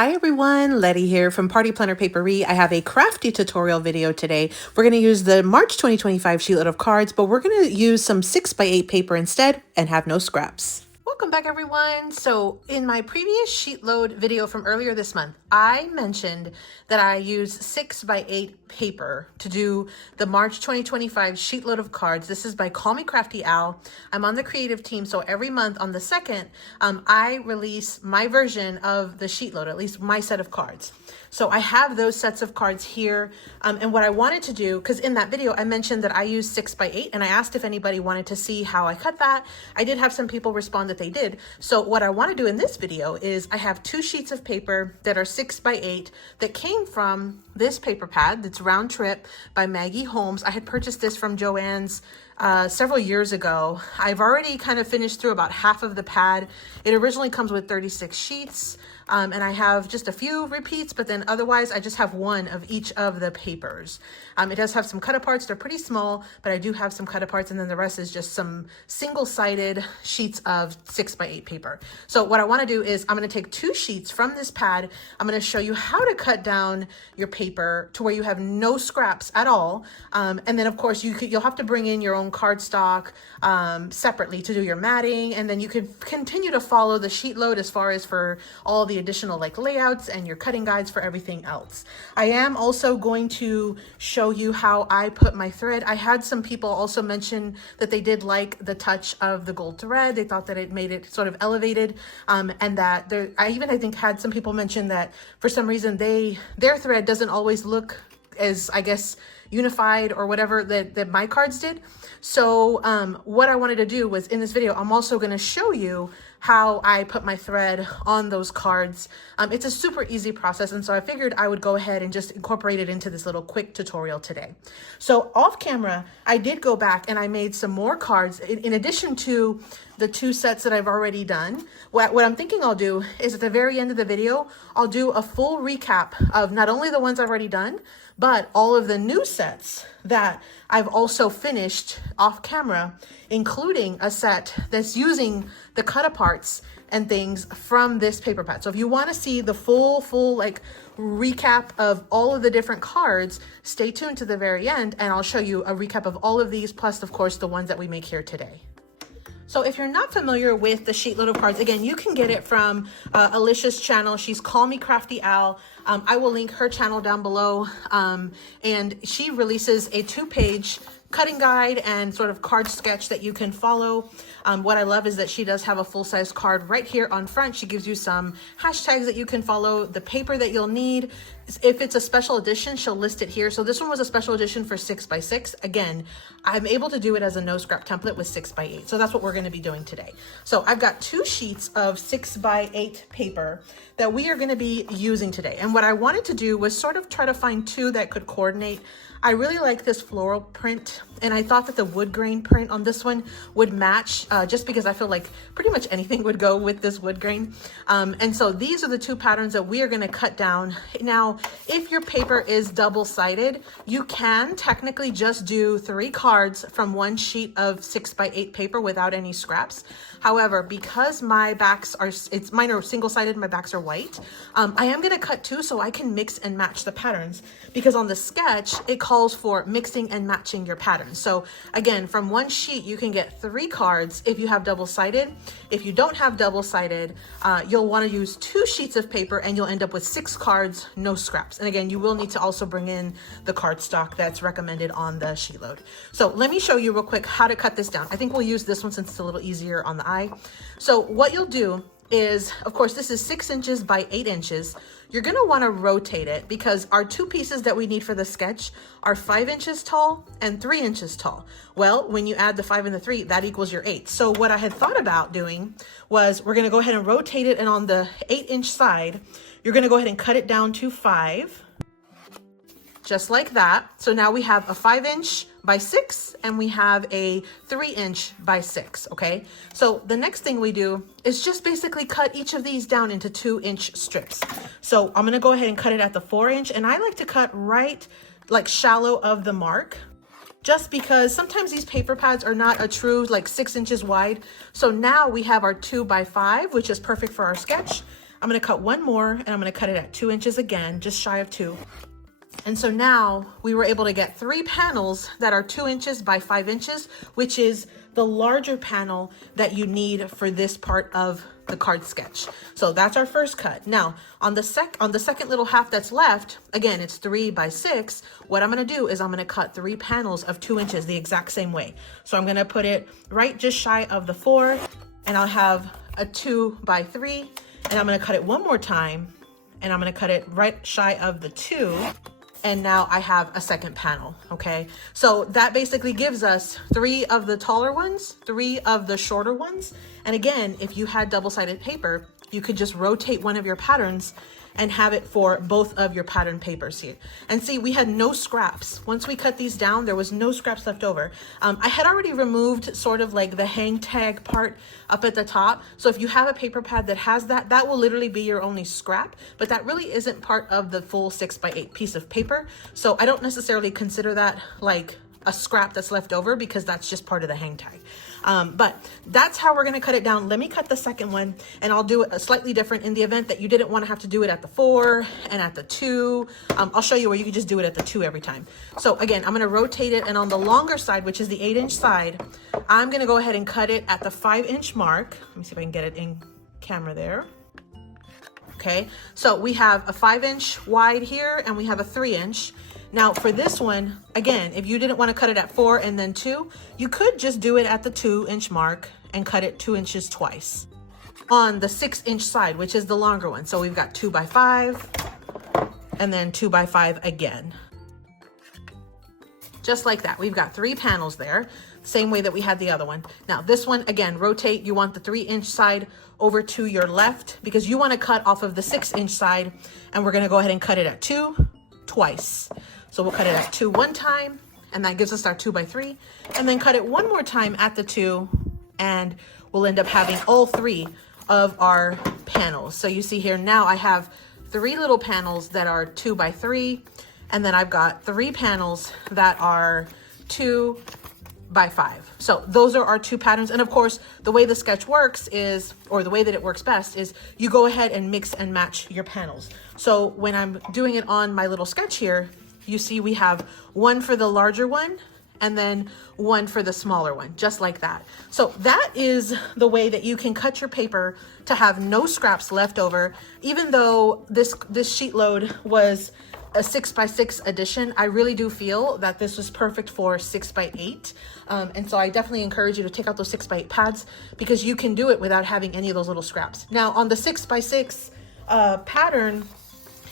Hi everyone, Letty here from Party Planner Papery. I have a crafty tutorial video today. We're going to use the March 2025 sheet load of cards, but we're going to use some 6x8 paper instead and have no scraps. Welcome back everyone. So in my previous sheet load video from earlier this month, I mentioned that I use 6x8 paper to do the March 2025 sheet load of cards. This is by Call Me Crafty Al. I'm on the creative team, so every month on the 2nd, I release my version of the sheet load, at least my set of cards. So I have those sets of cards here. And what I wanted to do, because in that video I mentioned that I use 6x8 and I asked if anybody wanted to see how I cut that. I did have some people respond that they did. So what I want to do in this video is I have 2 sheets of paper that are 6x8 that came from this paper pad that's Round Trip by Maggie Holmes. I had purchased this from Joann's several years ago. I've already kind of finished through about half of the pad. It originally comes with 36 sheets. And I have just a few repeats, but then otherwise I just have one of each of the papers. It does have some cut aparts. They're pretty small, but I do have some cut aparts, and then the rest is just some single-sided sheets of 6x8 paper. So what I want to do is I'm going to take 2 sheets from this pad. I'm going to show you how to cut down your paper to where you have no scraps at all. And then of course you'll have to bring in your own cardstock separately to do your matting, and then you can continue to follow the sheet load as far as for all the additional like layouts and your cutting guides for everything else. I am also going to show you how I put my thread. I had some people also mention that they did like the touch of the gold thread. They thought that it made it sort of elevated, and that I think had some people mention that for some reason their thread doesn't always look as, I guess, unified or whatever that my cards did. So what I wanted to do was in this video, I'm also going to show you how I put my thread on those cards. It's a super easy process, and so I figured I would go ahead and just incorporate it into this little quick tutorial today. So off camera, I did go back and I made some more cards in addition to the 2 sets that I've already done. What I'm thinking I'll do is at the very end of the video, I'll do a full recap of not only the ones I've already done, but all of the new sets that I've also finished off camera, including a set that's using the cut aparts and things from this paper pad. So if you want to see the full like recap of all of the different cards, stay tuned to the very end and I'll show you a recap of all of these, plus of course the ones that we make here today. So if you're not familiar with the sheet load of cards, again, you can get it from Alicia's channel. She's Call Me Crafty Al. I will link her channel down below. And she releases a 2-page cutting guide and sort of card sketch that you can follow. What I love is that she does have a full-size card right here on front. She gives you some hashtags that you can follow, the paper that you'll need. If it's a special edition, she'll list it here. So this one was a special edition for 6x6. Again, I'm able to do it as a no scrap template with 6x8. So that's what we're going to be doing today. So I've got 2 sheets of 6x8 paper that we are going to be using today. And what I wanted to do was sort of try to find 2 that could coordinate. I really like this floral print, and I thought that the wood grain print on this one would match just because I feel like pretty much anything would go with this wood grain. And so these are the 2 patterns that we are going to cut down. Now, if your paper is double-sided, you can technically just do 3 cards from 1 sheet of 6x8 paper without any scraps. However, because my backs are, mine are single-sided, my backs are white, I am going to cut 2 so I can mix and match the patterns, because on the sketch, it calls for mixing and matching your patterns. So again, from 1 sheet, you can get 3 cards if you have double-sided. If you don't have double-sided, you'll want to use 2 sheets of paper and you'll end up with 6 cards, no scraps. And again, you will need to also bring in the cardstock that's recommended on the sheet load. So let me show you real quick how to cut this down. I think we'll use this one since it's a little easier on the eye. So what you'll do is, of course, this is 6 inches by 8 inches. You're going to want to rotate it because our 2 pieces that we need for the sketch are 5 inches tall and 3 inches tall. Well, when you add the 5 and the 3, that equals your 8. So what I had thought about doing was we're going to go ahead and rotate it, and on the 8-inch side, you're going to go ahead and cut it down to 5. Just like that. So now we have a 5-inch by 6 and we have a 3-inch by 6. Okay. So the next thing we do is just basically cut each of these down into 2-inch strips. So I'm going to go ahead and cut it at the 4-inch, and I like to cut right like shallow of the mark, just because sometimes these paper pads are not a true like 6 inches wide. So now we have our 2 by 5, which is perfect for our sketch. I'm gonna cut one more and I'm gonna cut it at 2 inches again, just shy of 2. And so now we were able to get 3 panels that are 2 inches by 5 inches, which is the larger panel that you need for this part of the card sketch. So that's our first cut. Now on the second little half that's left, again, it's 3 by 6. What I'm gonna do is I'm gonna cut 3 panels of 2 inches the exact same way. So I'm gonna put it right just shy of the 4, and I'll have a 2 by 3, and I'm gonna cut it one more time, and I'm gonna cut it right shy of the 2. And now I have a second panel, okay? So that basically gives us 3 of the taller ones, 3 of the shorter ones. And again, if you had double-sided paper, you could just rotate one of your patterns and have it for both of your pattern papers here. And see, we had no scraps. Once we cut these down, there was no scraps left over. I had already removed sort of like the hang tag part up at the top. So if you have a paper pad that has that, that will literally be your only scrap, but that really isn't part of the full 6 by 8 piece of paper. So I don't necessarily consider that like a scrap that's left over, because that's just part of the hang tag. But that's how we're gonna cut it down. Let me cut the second one, and I'll do it slightly different in the event that you didn't want to have to do it at the 4 and at the 2. I'll show you where you can just do it at the 2 every time. So again, I'm gonna rotate it, and on the longer side, which is the 8-inch side, I'm gonna go ahead and cut it at the 5-inch mark. Let me see if I can get it in camera there. Okay, so we have a 5-inch wide here, and we have a 3-inch. Now for this one, again, if you didn't want to cut it at 4 and then 2, you could just do it at the 2-inch mark and cut it 2 inches twice on the 6-inch side, which is the longer one. So we've got 2 by 5 and then 2 by 5 again. Just like that. We've got 3 panels there, same way that we had the other one. Now this one, again, rotate. You want the 3-inch side over to your left, because you want to cut off of the 6-inch side, and we're going to go ahead and cut it at 2 twice. So we'll cut it at 2 one time, and that gives us our 2 by 3, and then cut it one more time at the 2, and we'll end up having all 3 of our panels. So you see here now I have 3 little panels that are 2 by 3, and then I've got 3 panels that are 2 by 5. So those are our 2 patterns. And of course, the way the sketch works is, or the way that it works best is, you go ahead and mix and match your panels. So when I'm doing it on my little sketch here, you see we have one for the larger one and then one for the smaller one, just like that. So that is the way that you can cut your paper to have no scraps left over. Even though this sheet load was a 6 by 6 edition, I really do feel that this was perfect for 6 by 8. And so I definitely encourage you to take out those 6 by 8 pads, because you can do it without having any of those little scraps. Now on the 6 by 6 pattern,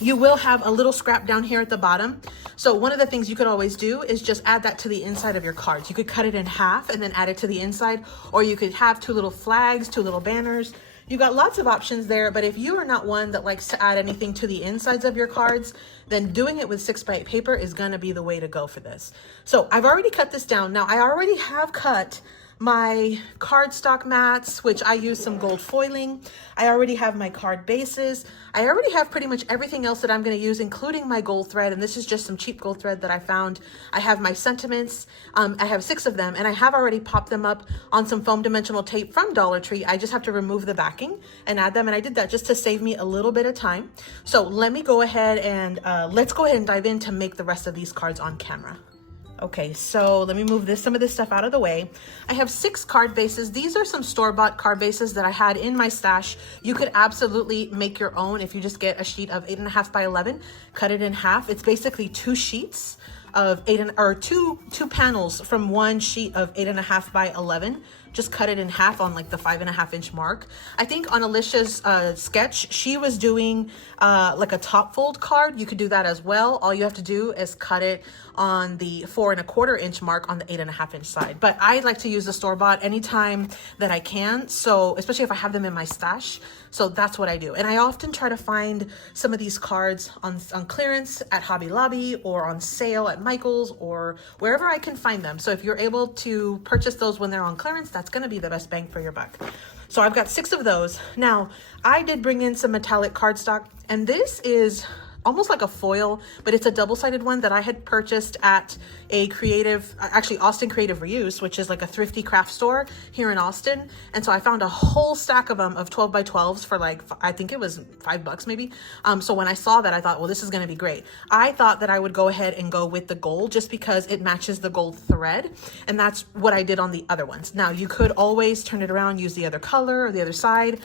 you will have a little scrap down here at the bottom. So one of the things you could always do is just add that to the inside of your cards. You could cut it in half and then add it to the inside, or you could have 2 little flags, 2 little banners. You've got lots of options there, but if you are not one that likes to add anything to the insides of your cards, then doing it with 6 by 8 paper is gonna be the way to go for this. So I've already cut this down. Now I already have cut my cardstock mats, which I use some gold foiling. I already have my card bases. I already have pretty much everything else that I'm going to use, including my gold thread. And this is just some cheap gold thread that I found. I have my sentiments. I have 6 of them, and I have already popped them up on some foam dimensional tape from Dollar Tree. I just have to remove the backing and add them. And I did that just to save me a little bit of time. So let me go ahead and let's go ahead and dive in to make the rest of these cards on camera. Okay, so let me move some of this stuff out of the way. I have 6 card bases. These are some store-bought card bases that I had in my stash. You could absolutely make your own if you just get a sheet of 8.5 by 11, cut it in half. It's basically 2 sheets of two panels from one sheet of 8.5 by 11. Just cut it in half on like the 5.5-inch mark. I think on Alicia's sketch, she was doing like a top fold card. You could do that as well. All you have to do is cut it on the 4.25-inch mark on the 8.5-inch side. But I like to use the store-bought anytime that I can. So especially if I have them in my stash. So that's what I do. And I often try to find some of these cards on clearance at Hobby Lobby or on sale at Michael's or wherever I can find them. So if you're able to purchase those when they're on clearance, that's going to be the best bang for your buck. So I've got 6 of those. Now, I did bring in some metallic cardstock, and this is almost like a foil, but it's a double-sided one that I had purchased at a actually Austin Creative Reuse, which is like a thrifty craft store here in Austin. And so I found a whole stack of them of 12 by 12s for like, I think it was $5 maybe. So when I saw that, I thought, well, this is going to be great. I thought that I would go ahead and go with the gold just because it matches the gold thread. And that's what I did on the other ones. Now you could always turn it around, use the other color or the other side,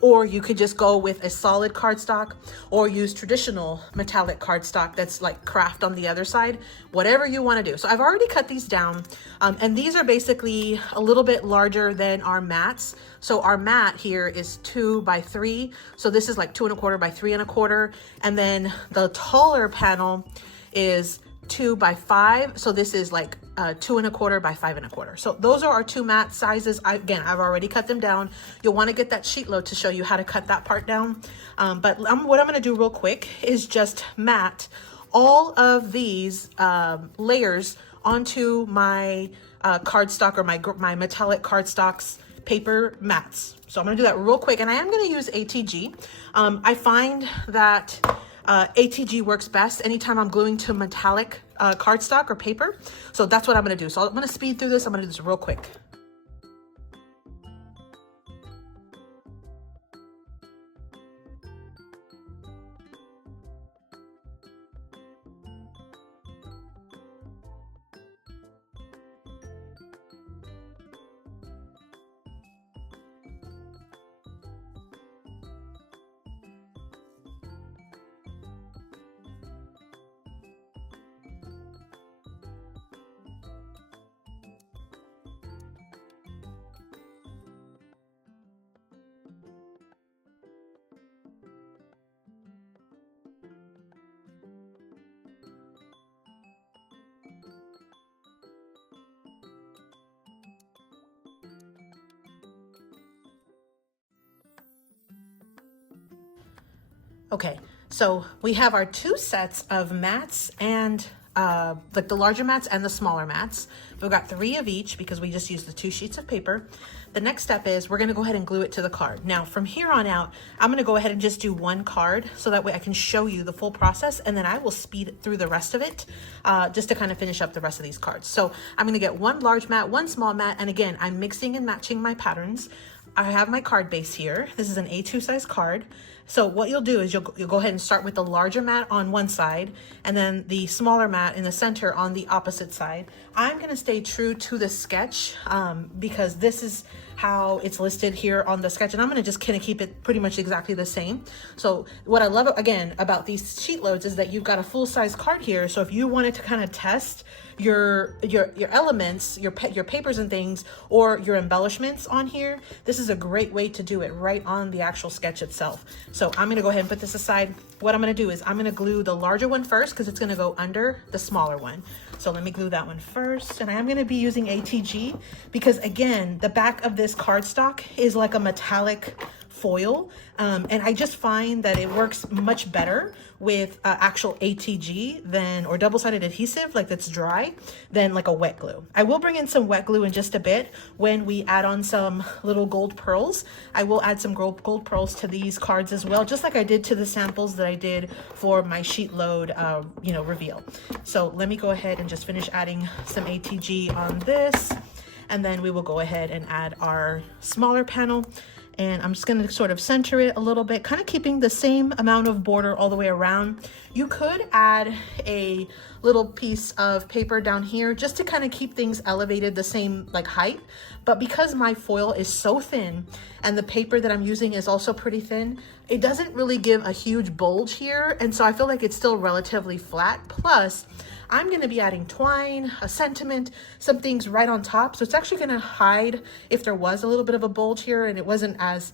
or you could just go with a solid cardstock or use traditional metallic cardstock that's like craft on the other side, whatever you want to do. So I've already cut these down, and these are basically a little bit larger than our mats. So our mat here is 2 by 3. So this is like 2 1/4 by 3 1/4. And then the taller panel is 2 by 5. So this is like 2 1/4 by 5 1/4. So those are our two mat sizes. Again, I've already cut them down. You'll want to get that sheet load to show you how to cut that part down. But what I'm going to do real quick is just mat all of these layers onto my cardstock or my metallic cardstocks paper mats. So I'm going to do that real quick, and I am going to use ATG. I find that ATG works best anytime I'm gluing to metallic cardstock or paper. So that's what I'm going to do. So I'm going to speed through this. I'm going to do this real quick. Okay, so we have our two sets of mats and like the larger mats and the smaller mats. We've got 3 of each because we just used the 2 sheets of paper. The next step is we're gonna go ahead and glue it to the card. Now from here on out, I'm gonna go ahead and just do 1 card so that way I can show you the full process, and then I will speed through the rest of it just to kind of finish up the rest of these cards. So I'm gonna get 1 large mat, 1 small mat, and again, I'm mixing and matching my patterns. I have my card base here. This is an A2 size card. So what you'll do is you'll go ahead and start with the larger mat on one side and then the smaller mat in the center on the opposite side. I'm gonna stay true to the sketch because this is how it's listed here on the sketch, and I'm gonna just kind of keep it pretty much exactly the same. So what I love again about these sheet loads is that you've got a full size card here. So if you wanted to kind of test your elements, your papers and things, or your embellishments on here, this is a great way to do it right on the actual sketch itself. So I'm gonna go ahead and put this aside. What I'm gonna do is I'm gonna glue the larger one first because it's gonna go under the smaller one. So let me glue that one first, and I am gonna be using ATG because again, the back of this cardstock is like a metallic foil, and I just find that it works much better with actual ATG or double-sided adhesive, like that's dry, than like a wet glue. I will bring in some wet glue in just a bit when we add on some little gold pearls. I will add some gold pearls to these cards as well, just like I did to the samples that I did for my sheet load, reveal. So let me go ahead and just finish adding some ATG on this, and then we will go ahead and add our smaller panel. And I'm just going to sort of center it a little bit, kind of keeping the same amount of border all the way around. You could add a little piece of paper down here just to kind of keep things elevated the same like height. But because my foil is so thin and the paper that I'm using is also pretty thin, it doesn't really give a huge bulge here. And so I feel like it's still relatively flat. Plus, I'm going to be adding twine, a sentiment, some things right on top. So it's actually going to hide if there was a little bit of a bulge here and it wasn't as,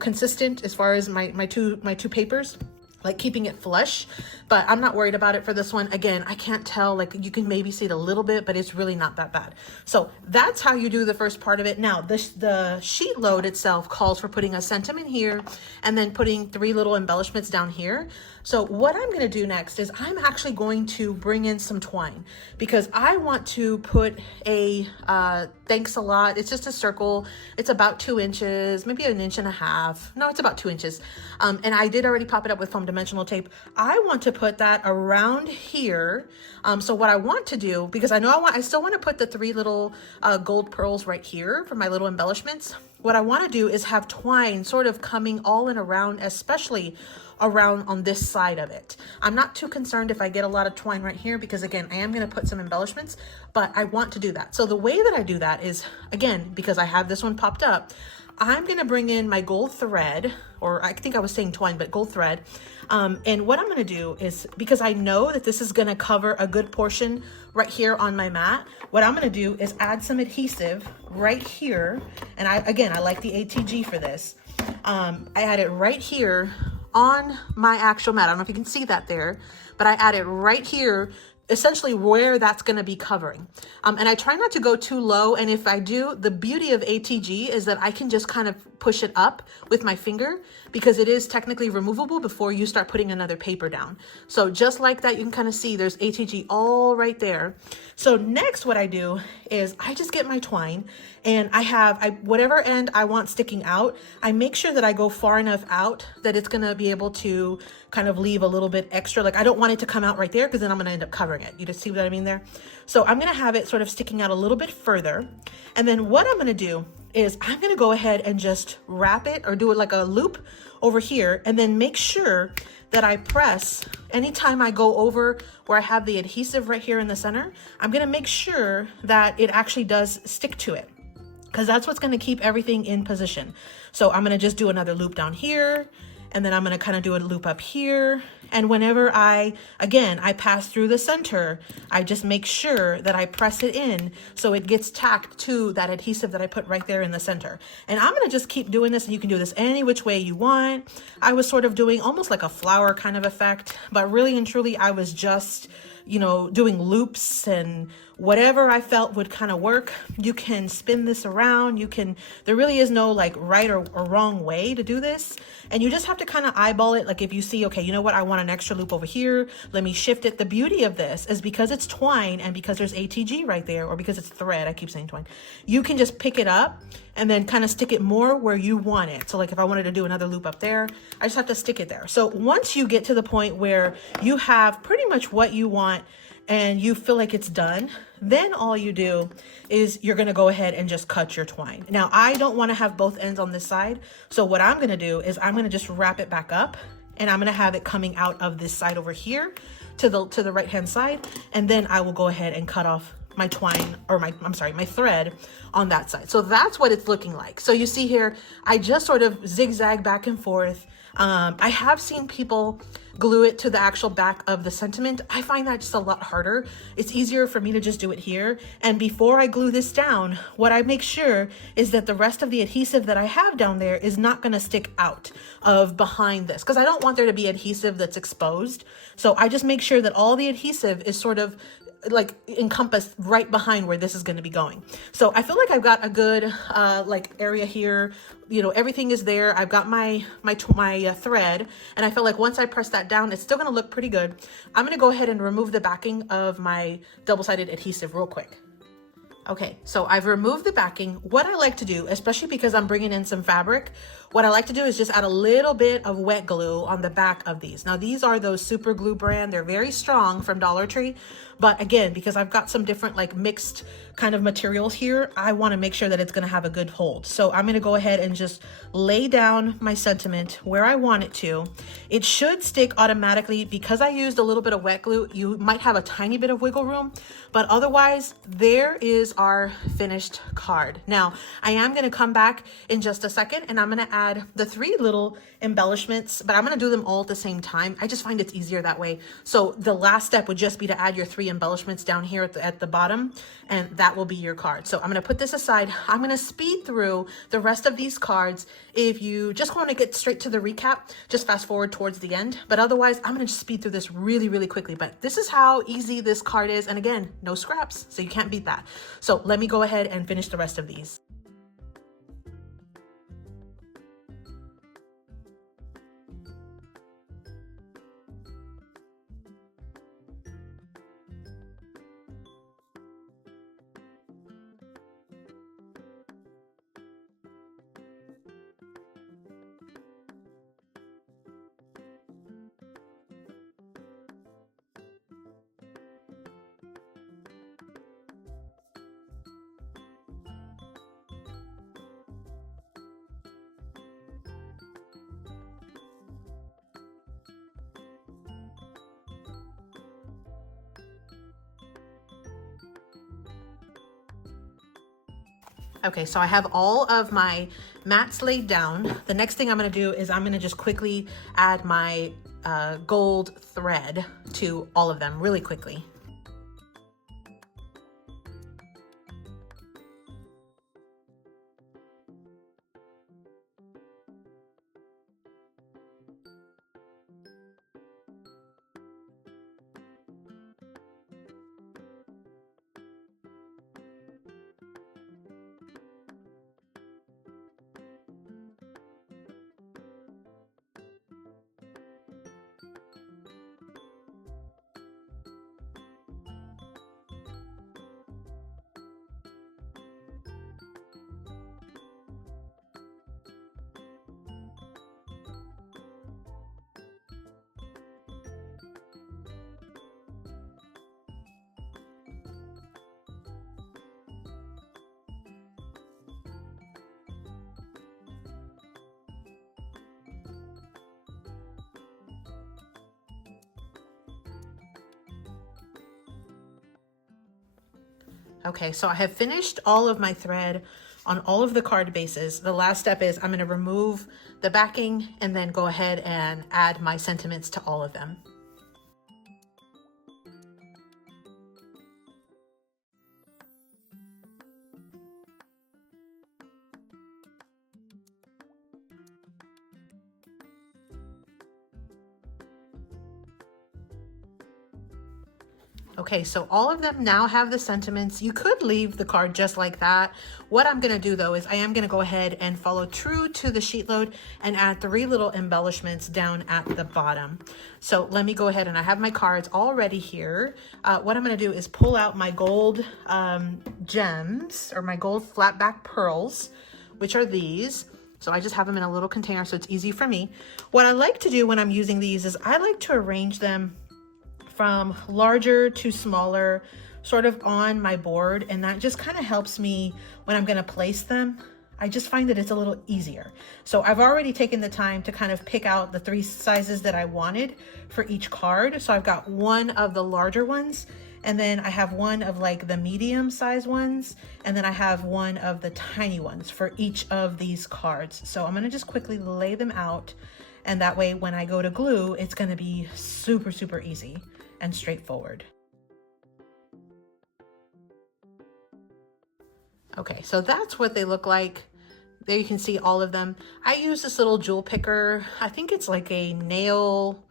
consistent as far as my two papers, like keeping it flush. But I'm not worried about it for this one. Again, I can't tell, like you can maybe see it a little bit, but it's really not that bad. So that's how you do the first part of it. Now, the sheet load itself calls for putting a sentiment here and then putting 3 little embellishments down here. So what I'm gonna do next is I'm actually going to bring in some twine because I want to put a thanks a lot. It's just a circle. It's about 2 inches, maybe 1.5 inches. No, it's about 2 inches. And I did already pop it up with foam dimensional tape. I want to put that around here. So what I want to do, because I still want to put the 3 little gold pearls right here for my little embellishments. What I want to do is have twine sort of coming all in around, especially around on this side of it. I'm not too concerned if I get a lot of twine right here because again, I am going to put some embellishments, but I want to do that. So the way that I do that is, again, because I have this one popped up, I'm going to bring in my gold thread, or I think I was saying twine, but gold thread. And what I'm going to do is, because I know that this is going to cover a good portion right here on my mat, what I'm going to do is add some adhesive right here. And I like the ATG for this. I add it right here on my actual mat. I don't know if you can see that there, but I add it right here, essentially where that's going to be covering. And I try not to go too low. And if I do, the beauty of ATG is that I can just kind of push it up with my finger because it is technically removable before you start putting another paper down. So just like that, you can kind of see there's ATG all right there. So next what I do is I just get my twine and whatever end I want sticking out, I make sure that I go far enough out that it's going to be able to kind of leave a little bit extra. Like I don't want it to come out right there because then I'm going to end up covering it. You just see what I mean there? So I'm going to have it sort of sticking out a little bit further. And then what I'm going to do is I'm going to go ahead and just wrap it or do it like a loop over here and then make sure that I press anytime I go over where I have the adhesive right here in the center. I'm going to make sure that it actually does stick to it because that's what's going to keep everything in position. So I'm going to just do another loop down here. And then I'm going to kind of do a loop up here. And whenever I pass through the center, I just make sure that I press it in so it gets tacked to that adhesive that I put right there in the center. And I'm going to just keep doing this, and you can do this any which way you want. I was sort of doing almost like a flower kind of effect, but really and truly I was just, doing loops and whatever I felt would kind of work. You can spin this around. There really is no like right or wrong way to do this. And you just have to kind of eyeball it. Like if you see, okay, you know what? I want an extra loop over here. Let me shift it. The beauty of this is because it's twine and because there's ATG right there, or because it's thread, I keep saying twine, you can just pick it up and then kind of stick it more where you want it. So like if I wanted to do another loop up there, I just have to stick it there. So once you get to the point where you have pretty much what you want and you feel like it's done, then all you do is you're going to go ahead and just cut your twine. Now, I don't want to have both ends on this side. So what I'm going to do is I'm going to just wrap it back up and I'm going to have it coming out of this side over here to the right hand side. And then I will go ahead and cut off my twine or my thread on that side. So that's what it's looking like. So you see here, I just sort of zigzag back and forth. I have seen people glue it to the actual back of the sentiment. I find that just a lot harder. It's easier for me to just do it here. And before I glue this down, what I make sure is that the rest of the adhesive that I have down there is not going to stick out of behind this, because I don't want there to be adhesive that's exposed. So I just make sure that all the adhesive is sort of like encompassed right behind where this is going to be going. So I feel like I've got a good like area here. Everything is there. I've got my thread, and I feel like once I press that down, it's still going to look pretty good. I'm going to go ahead and remove the backing of my double-sided adhesive real quick. Okay, so I've removed the backing. What I like to do, especially because I'm bringing in some fabric, what I like to do is just add a little bit of wet glue on the back of these. Now, these are those Super Glue brand. They're very strong from Dollar Tree. But again, because I've got some different like mixed kind of materials here, I want to make sure that it's going to have a good hold. So I'm going to go ahead and just lay down my sentiment where I want it to. It should stick automatically. Because I used a little bit of wet glue, you might have a tiny bit of wiggle room, but otherwise there is our finished card. Now, I am going to come back in just a second and I'm going to add the 3 little embellishments, but I'm going to do them all at the same time. I just find it's easier that way. So the last step would just be to add your 3 embellishments down here at the bottom, and that will be your card. So I'm going to put this aside. I'm going to speed through the rest of these cards. If you just want to get straight to the recap, just fast forward towards the end. But otherwise, I'm going to just speed through this really, really quickly. But this is how easy this card is. And again, no scraps, so you can't beat that. So let me go ahead and finish the rest of these. Okay, so I have all of my mats laid down. The next thing I'm gonna do is I'm gonna just quickly add my gold thread to all of them really quickly. Okay, so I have finished all of my thread on all of the card bases. The last step is I'm going to remove the backing and then go ahead and add my sentiments to all of them. Okay, so all of them now have the sentiments. You could leave the card just like that. What I'm gonna do though is I am gonna go ahead and follow true to the SheetLoad and add 3 little embellishments down at the bottom. So let me go ahead, and I have my cards already here. What I'm gonna do is pull out my gold gems, or my gold flat back pearls, which are these. So I just have them in a little container so it's easy for me. What I like to do when I'm using these is I like to arrange them from larger to smaller sort of on my board, and that just kind of helps me when I'm going to place them. I just find that it's a little easier. So I've already taken the time to kind of pick out the 3 sizes that I wanted for each card. So I've got one of the larger ones, and then I have one of like the medium size ones, and then I have one of the tiny ones for each of these cards. So I'm going to just quickly lay them out, and that way when I go to glue, it's going to be super, super easy and straightforward. Okay, so that's what they look like. There you can see all of them. I use this little jewel picker. I think it's like a nail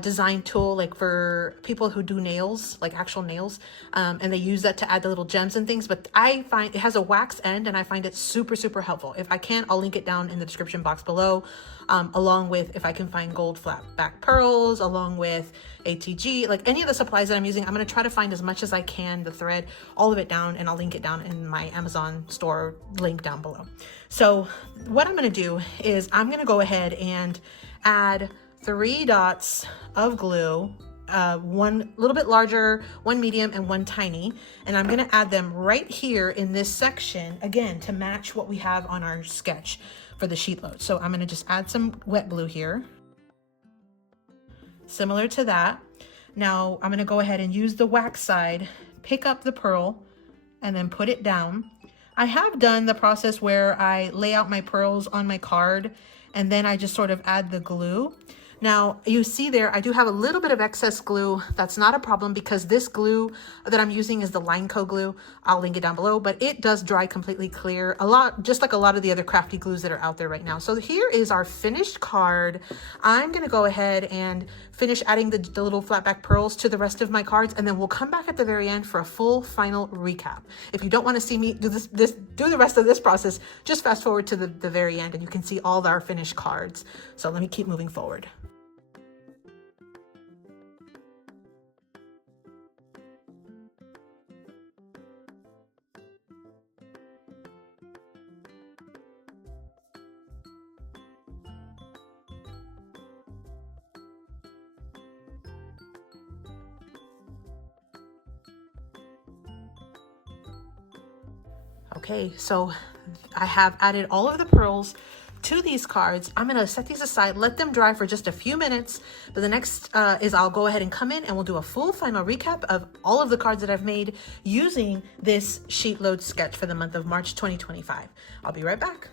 design tool, like for people who do nails, like actual nails, and they use that to add the little gems and things. But I find it has a wax end, and I find it super, super helpful. If I can, I'll link it down in the description box below, along with if I can find gold flat back pearls, along with ATG, like any of the supplies that I'm using. I'm going to try to find as much as I can, the thread, all of it down, and I'll link it down in my Amazon store link down below. So what I'm going to do is I'm going to go ahead and add 3 dots of glue, one little bit larger, one medium, and one tiny, and I'm going to add them right here in this section, again to match what we have on our sketch for the SheetLoad. So I'm going to just add some wet glue here, similar to that. Now I'm going to go ahead and use the wax side, pick up the pearl, and then put it down. I have done the process where I lay out my pearls on my card, and then I just sort of add the glue. Now you see there, I do have a little bit of excess glue. That's not a problem because this glue that I'm using is the Lineco glue. I'll link it down below, but it does dry completely clear, just like a lot of the other Crafty glues that are out there right now. So here is our finished card. I'm gonna go ahead and finish adding the little flat back pearls to the rest of my cards, and then we'll come back at the very end for a full final recap. If you don't want to see me do do the rest of this process, just fast forward to the very end and you can see all of our finished cards. So let me keep moving forward. Okay, so I have added all of the pearls to these cards. I'm gonna set these aside, let them dry for just a few minutes, but the next is I'll go ahead and come in and we'll do a full final recap of all of the cards that I've made using this SheetLoad sketch for the month of March 2025. I'll be right back.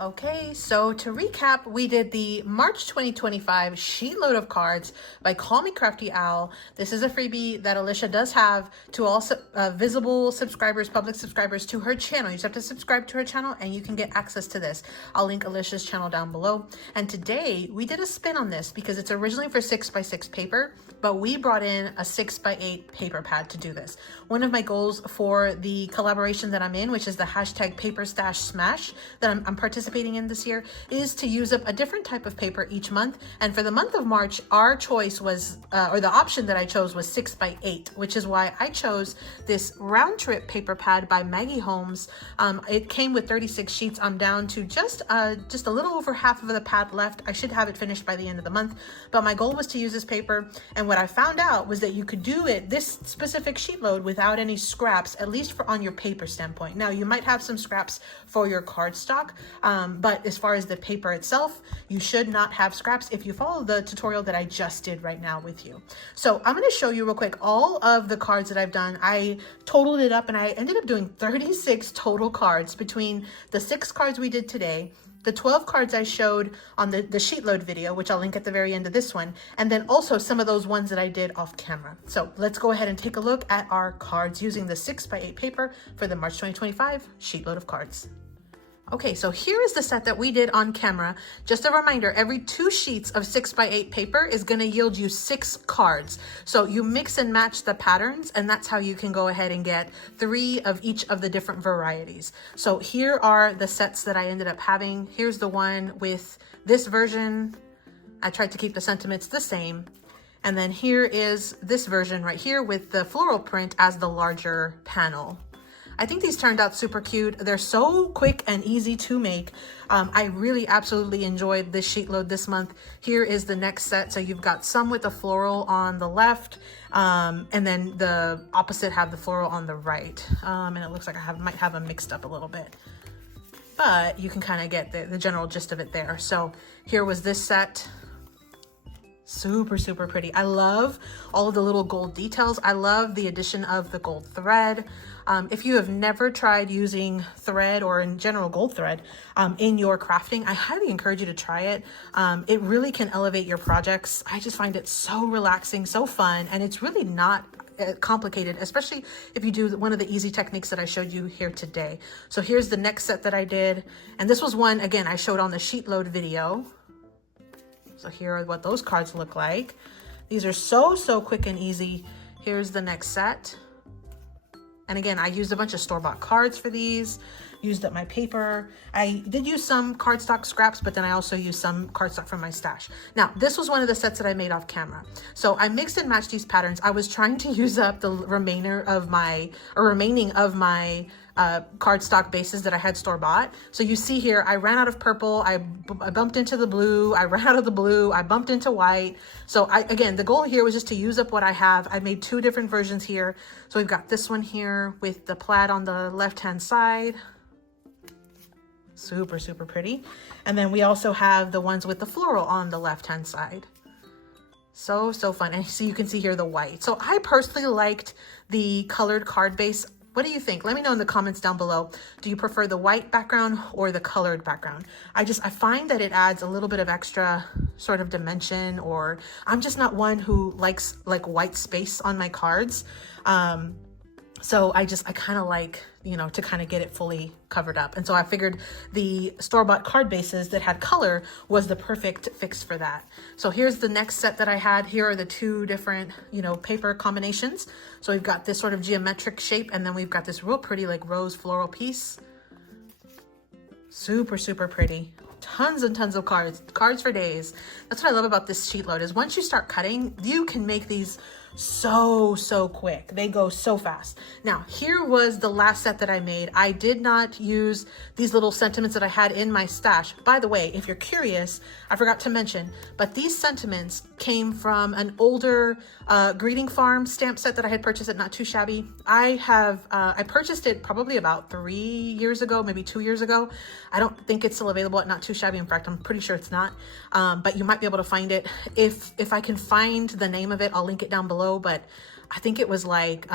Okay, so to recap, we did the March 2025 SheetLoad of cards by Call Me Crafty Owl. This is a freebie that Alicia does have to all visible subscribers, public subscribers to her channel. You just have to subscribe to her channel and you can get access to this. I'll link Alicia's channel down below. And today we did a spin on this because it's originally for 6x6 paper, but we brought in a 6x8 paper pad to do this. One of my goals for the collaboration that I'm in, which is the hashtag Paper Stash Smash that I'm participating in this year, is to use up a different type of paper each month. And for the month of March, our choice was, or the option that I chose was 6x8, which is why I chose this round trip paper pad by Maggie Holmes. It came with 36 sheets. I'm down to just a little over half of the pad left. I should have it finished by the end of the month, but my goal was to use this paper. And what I found out was that you could do this specific sheet load without any scraps, at least on your paper standpoint. Now you might have some scraps for your cardstock, but as far as the paper itself, you should not have scraps if you follow the tutorial that I just did right now with you. So I'm going to show you real quick all of the cards that I've done. I totaled it up and I ended up doing 36 total cards between the 6 cards we did today, the 12 cards I showed on the SheetLoad video, which I'll link at the very end of this one, and then also some of those ones that I did off camera. So let's go ahead and take a look at our cards using the 6x8 paper for the March 2025 SheetLoad of cards. Okay, so here is the set that we did on camera. Just a reminder, every 2 sheets of 6x8 paper is gonna yield you 6 cards. So you mix and match the patterns, and that's how you can go ahead and get 3 of each of the different varieties. So here are the sets that I ended up having. Here's the one with this version. I tried to keep the sentiments the same. And then here is this version right here with the floral print as the larger panel. I think these turned out super cute. They're so quick and easy to make. I really absolutely enjoyed this sheet load this month. Here is the next set. So you've got some with the floral on the left, and then the opposite have the floral on the right. And it looks like I might have them mixed up a little bit, but you can kind of get the general gist of it there. So here was this set. Super, super pretty. I love all of the little gold details. I love the addition of the gold thread. If you have never tried using thread or in general gold thread in your crafting, I highly encourage you to try it. It really can elevate your projects. I just find it so relaxing, so fun, and it's really not complicated, especially if you do one of the easy techniques that I showed you here today. So here's the next set that I did. And this was one, again, I showed on the SheetLoad video. So here are what those cards look like. These are so quick and easy. Here's the next set. And again, I used a bunch of store-bought cards for these, used up my paper. I did use some cardstock scraps, but then I also used some cardstock from my stash. Now, this was one of the sets that I made off camera. So I mixed and matched these patterns. I was trying to use up the remaining of my cardstock bases that I had store-bought. So you see here, I ran out of purple, I bumped into the blue, I ran out of the blue, I bumped into white. So again, the goal here was just to use up what I have. I made 2 different versions here. So we've got this one here with the plaid on the left-hand side. Super, super pretty. And then we also have the ones with the floral on the left-hand side. So fun. And so you can see here the white. So I personally liked the colored card base. What do you think? Let me know in the comments down below. Do you prefer the white background or the colored background? I find that it adds a little bit of extra sort of dimension, or I'm just not one who likes like white space on my cards. So I kind of like, to kind of get it fully covered up. And so I figured the store-bought card bases that had color was the perfect fix for that. So here's the next set that I had. Here are the 2 different, paper combinations. So we've got this sort of geometric shape, and then we've got this real pretty like rose floral piece. Super, super pretty. Tons and tons of cards for days. That's what I love about this sheet load, is once you start cutting, you can make these so quick. They go so fast. Now, here was the last set that I made. I did not use these little sentiments that I had in my stash. By the way, if you're curious, I forgot to mention, but these sentiments came from an older greeting farm stamp set that I had purchased at Not Too Shabby. I purchased it probably about 3 years ago, maybe 2 years ago. I don't think it's still available at Not Too Shabby. In fact, I'm pretty sure it's not, but you might be able to find it. If I can find the name of it, I'll link it down below, but I think it was like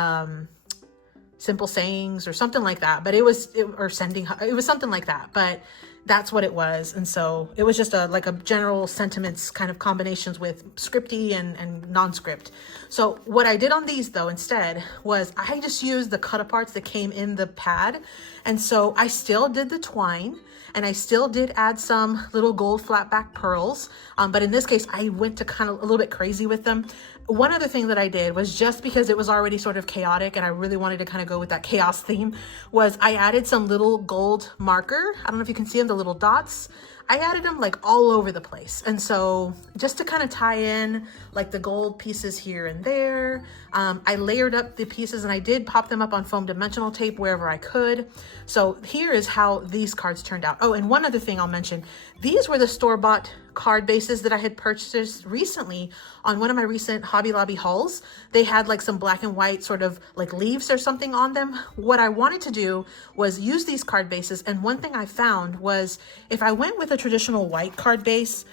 Simple Sayings or something like that, but it was something like that, but that's what it was. And so it was just like a general sentiments kind of combinations with scripty and non-script. So what I did on these though instead was I just used the cut aparts that came in the pad. And so I still did the twine, and I still did add some little gold flat back pearls. But in this case, I went to kind of a little bit crazy with them. One other thing that I did was, just because it was already sort of chaotic and I really wanted to kind of go with that chaos theme, was I added some little gold marker. I don't know if you can see them, the little dots. I added them like all over the place. And so just to kind of tie in like the gold pieces here and there, I layered up the pieces, and I did pop them up on foam dimensional tape wherever I could. So here is how these cards turned out. Oh, and one other thing I'll mention, these were the store-bought card bases that I had purchased recently on one of my recent Hobby Lobby hauls. They had like some black and white sort of like leaves or something on them. What I wanted to do was use these card bases, and one thing I found was if I went with a traditional white card base,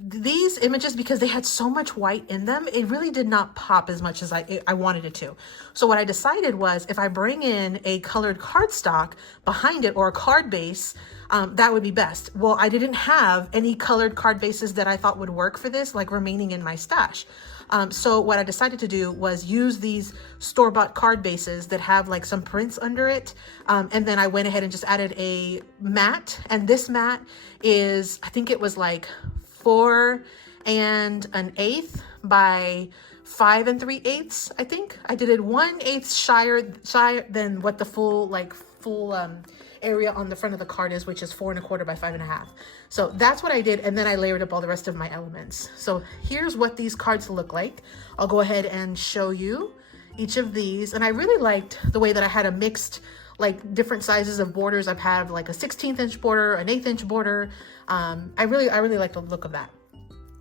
these images, because they had so much white in them, it really did not pop as much as I wanted it to. So what I decided was, if I bring in a colored cardstock behind it, or a card base, that would be best. Well, I didn't have any colored card bases that I thought would work for this, like remaining in my stash. So what I decided to do was use these store-bought card bases that have like some prints under it. And then I went ahead and just added a mat. And this mat is, I think it was like 4 1/8 by 5 3/8. I think I did it 1/8 shyer than what the full area on the front of the card is, which is 4 1/4 by 5 1/2. So that's what I did, and then I layered up all the rest of my elements. So here's what these cards look like. I'll go ahead and show you each of these, and I really liked the way that I had a mixed, like different sizes of borders. I've had like a 16th inch border, an 1/8 inch border. I really like the look of that.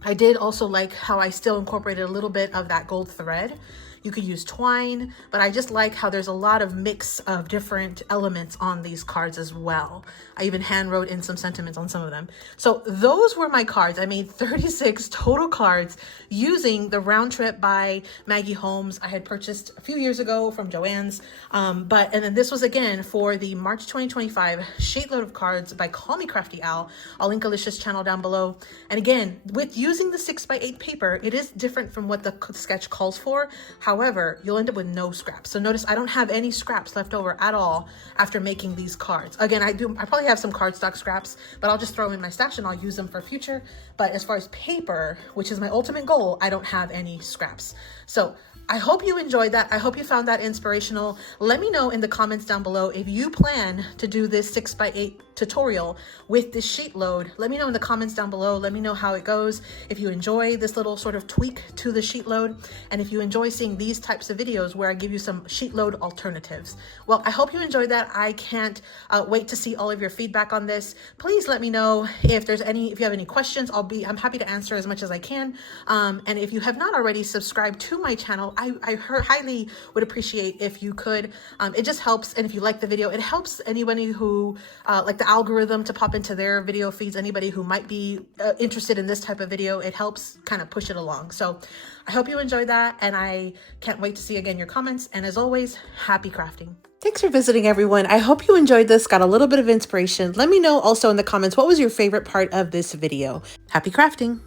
I did also like how I still incorporated a little bit of that gold thread. You could use twine, but I just like how there's a lot of mix of different elements on these cards as well. I even hand wrote in some sentiments on some of them. So those were my cards. I made 36 total cards using the Round Trip by Maggie Holmes I had purchased a few years ago from Joann's. And then this was again for the March 2025 SheetLoad of cards by Call Me Crafty Al. I'll link Alicia's channel down below. And again, with using the 6x8 paper, it is different from what the sketch calls for. However, you'll end up with no scraps. So notice I don't have any scraps left over at all after making these cards. Again, I probably have some cardstock scraps, but I'll just throw them in my stash and I'll use them for future. But as far as paper, which is my ultimate goal, I don't have any scraps. So I hope you enjoyed that. I hope you found that inspirational. Let me know in the comments down below if you plan to do this 6x8 tutorial with this sheet load. Let me know in the comments down below. Let me know how it goes. If you enjoy this little sort of tweak to the sheet load, and if you enjoy seeing these types of videos where I give you some sheet load alternatives. Well, I hope you enjoyed that. I can't wait to see all of your feedback on this. Please let me know if you have any questions. I'm happy to answer as much as I can. And if you have not already subscribed to my channel, I highly would appreciate if you could. It just helps, and if you like the video, it helps anybody who like the algorithm to pop into their video feeds, anybody who might be interested in this type of video. It helps kind of push it along. So I hope you enjoyed that, and I can't wait to see again your comments. And as always, happy crafting. Thanks for visiting, everyone. I hope you enjoyed this, got a little bit of inspiration. Let me know also in the comments, what was your favorite part of this video? Happy crafting.